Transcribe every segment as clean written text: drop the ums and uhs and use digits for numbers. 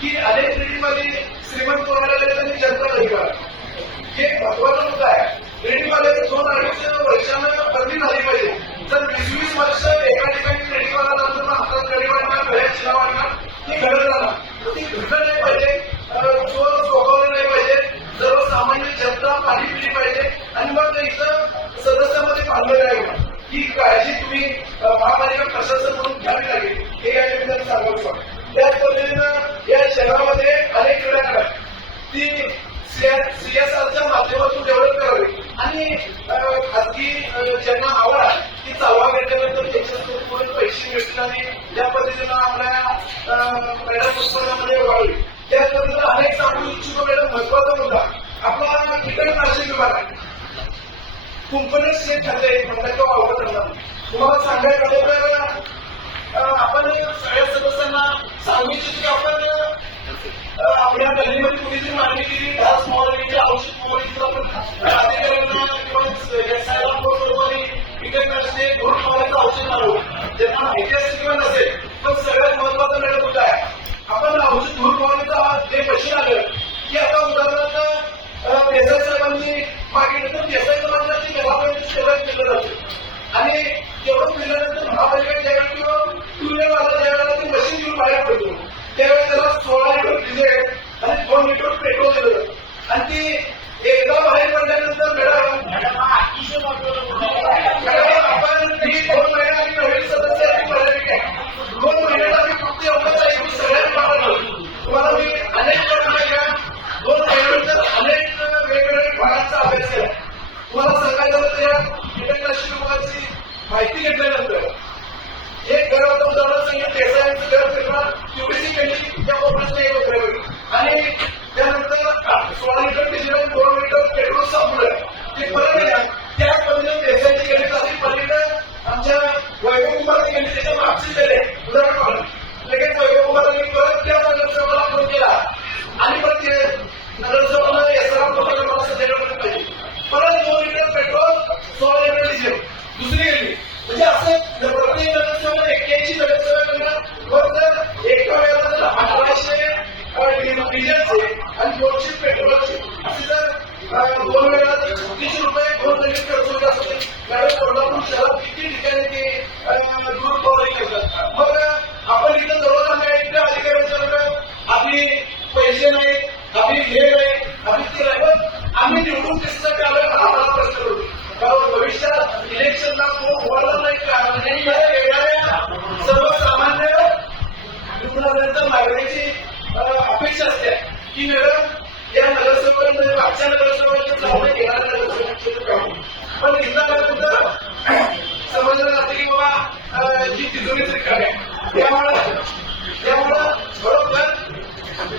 की अनेक पिढीमध्ये श्रीमंत कोणाला आणि जनता गरीब हे महत्वाचा मुद्दा आहे. ट्रेडिंगवाले 2-2.5 वर्षानं बदली झाली पाहिजे. जर 20-20 वर्ष एका ठिकाणी ट्रेडिंगवाला नंतर हातात गाडी वाढणार, घरात शिला वाढणार, ही गरज राहणार. ती घडलं नाही पाहिजे, चोर सोपवलं नाही पाहिजे, सर्वसामान्य जनता पाणी पिली पाहिजे. आणि मग इथं सदस्यामध्ये पाहिलेलं आहे ही काळजी तुम्ही महापालिका प्रशासन म्हणून घ्यावी लागेल हे या ठिकाणी सांगू शकतो. त्याच पद्धतीनं या शहरामध्ये अनेक क्रीडा आहेत ती CSRच्या माध्यमातून डेव्हलप करावी आणि खाजगी ज्यांना आवड आहे ती चालवा घेतल्यानंतर त्याच्यासोबत पैसे मिळतील आणि त्या पद्धतीनं आपल्या मॅडम उत्पन्नामध्ये वाढवी. त्याच पद्धतीनं अनेक सांगू इच्छुक मॅडम महत्वाचा मुद्दा आपला कीटकनाशक विभाग आहे. कुंपणच शेत खाते म्हणतात किंवा अवघड करणार. तुम्हाला सांगायचं झालं तर आपण सगळ्या सदस्यांना सांगू इच्छितो की आपण आपल्या गल्लीमध्ये कुणी जरी मागणी केली घास मारण्याची औषध मोडीचं आपण अधिकाऱ्यांना किंवा कीटकनाशके घरून मारायचं औषध मारू त्यांना माहिती असेल किंवा नसेल. पण सगळ्यात महत्वाचा मॅडम होता आहे आपण औषध घरून मारण्याचा जे मशीन आलं की आता उदाहरणार्थ देसाई साहेबांनी मागितलं तर देसाई समाजाची घरापर्यंत सेवा केलं जातं आणि तेवढं पिल्यानंतर महापालिका ज्यावेळी किंवा टूव्हीलरवाला ज्यावेळेला ते मशीन घेऊन बाहेर पडतो त्यावेळेस त्याला 16 लिटर डिझेल आणि 2 लिटर पेट्रोल दिलं जातं आणि ती एकदा बाहेर पडल्यानंतर मॅडम आपण 2 महिने आम्ही नवीन सदस्य बऱ्यापैकी आहे 2 महिन्यात आम्ही फक्त एवढंच आहे की सगळ्यात मागवलं तुम्हाला मी अनेक घ्या 2 महिन्यानंतर अनेक वेगवेगळ्या भागांचा अभ्यास केला. तुम्हाला सांगायचं तर या कीटकनाशक विभागाची माहिती घेतल्यानंतर एक घर होतं उदाहरण सांगितलं देसाईंचं घर फिरणार क्युरिसी केली त्या कोपऱ्यात एक होतं आणि त्यानंतर 16 लिटर डिझेल 2 लिटर पेट्रोल संपलं ते परत त्याच पद्धतीने देसाईची गेली अशी पलीकडे आमच्या वैभव कुमारची गेली त्याच्या मागची गेले उदाहरण लगेच वैभव कुमारांनी परत त्या नगरसेवकाला फोन केला आणि परत ते नगरसेवकाला एसआर मला देण्यापर्यंत पाहिजे परत 2 लिटर पेट्रोल 16 लिटर डिझेल दुसरी गेली म्हणजे असं प्रत्येक नगरसेवक 81 नगरसेवकांना फक्त एका वेळेला जर 1800 डिझेलचे आणि 200 पेट्रोलचे असे जर 2 वेळेला जर 36 रुपये 2 लिटर खर्च असेल मॅडम कोल्हापूर शहरात किती ठिकाणी ते दूर फवारणी करतात. मग आपण इथं जवळ इथल्या अधिकाऱ्यांच्याकडे आपली पैसे नाही आपली हे नाही आपली ते नाही पण आम्ही निवडून त्याच्यासाठी आलोय आम्हाला प्रश्न करू कारण भविष्यात इलेक्शनला तो होणार नाही का येणाऱ्या सर्वसामान्य रुग्णालयांच्या मागणीची अपेक्षा असते की मॅडम या नगरसेवकांमध्ये मागच्या नगरसेवकांच्या चालू घेणाऱ्या नगरसेवकांचं काम पण इथं सुद्धा समजलं जातं की बाबा जी तिजोरी तरी काय त्यामुळं बरोबर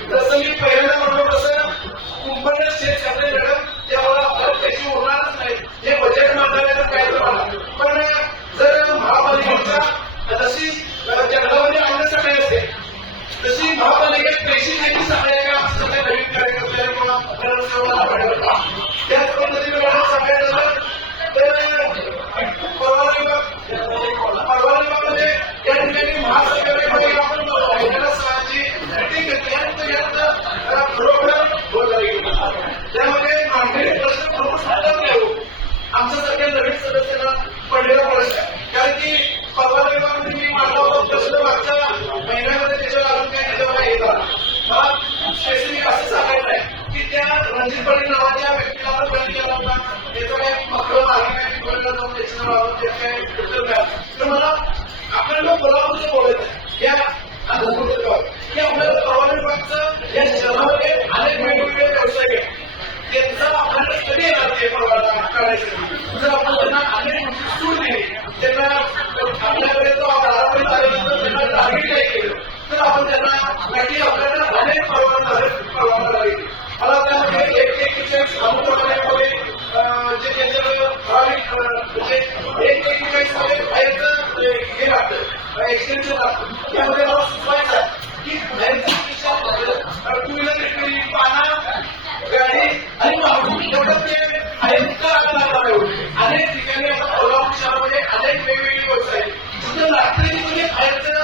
जसं मी पहिल्यांदा म्हणलो तसं कुंपण शेत खाते मॅडम त्यामुळे आपल्याला पैसे होणारच नाही हे बजेट मांडण्याचं काय तर पण जर महापालिकेच्या जशी जंगलामध्ये आणण्यासाठी असेल तशी महापालिकेत पैसे द्यायची सगळ्या सगळ्या नवीन कार्यकर्त्याला किंवा नगरसेवकाला पाठवला त्याच पद्धतीने मला सांगायचं परवानगीमध्ये या ठिकाणी महासंघटनेमध्ये आपण मीटिंग घेतली आणि यात खरोखर त्यामध्ये मांडलेले प्रश्न प्रमुख सांगतात नाही आमच्यासारख्या नवीन सदस्यांना पडलेला प्रश्न कारण की परवानगी विभागामध्ये मी मांडला होता प्रश्न मागच्या महिन्यामध्ये त्याच्यावर अजून काही त्याच्यावर येतात मला स्पेसिफिक असं सांगायचं आहे की त्या रणजित पाटील नावाच्या व्यक्तीला आपण बंद केला होता त्याचं काही पकडून आलं काय बोललं जाऊन त्याच्या नावावर ते काय उत्तर मिळालं तर मला आपल्याला कोल्हापूरचं बोलायचं आहे या की आपल्याला परवानगी विभागाचं या शहरामध्ये अनेक वेगवेगळे व्यवसाय आहेत त्यांचा आपल्याला कधी येणार ते करायचं जर आपण त्यांना अनेक सूट दिली त्यांना आपल्याकडे तो आरापर्यंत आल्यानंतर त्यांना टार्गेट नाही केलं तर आपण त्यांना काही आपल्याला अनेक परवाना लागेल मला त्यामध्ये एक अनुप्रमाणे जे त्यांच्याकडे ठराविक म्हणजे एक बाहेरचं हे लागतं एक्सटेन्शन लागतं त्यामध्ये मला सुचवायचं आहे की बाहेरचं टू व्हीलर रिपेअरिंग पाना गाडी आणि वाहतूक एवढं ते अनेक ठिकाणी आता कोल्हापूर शहरामध्ये अनेक वेगवेगळे व्यवसाय तिथं लागते म्हणजे बाहेरचं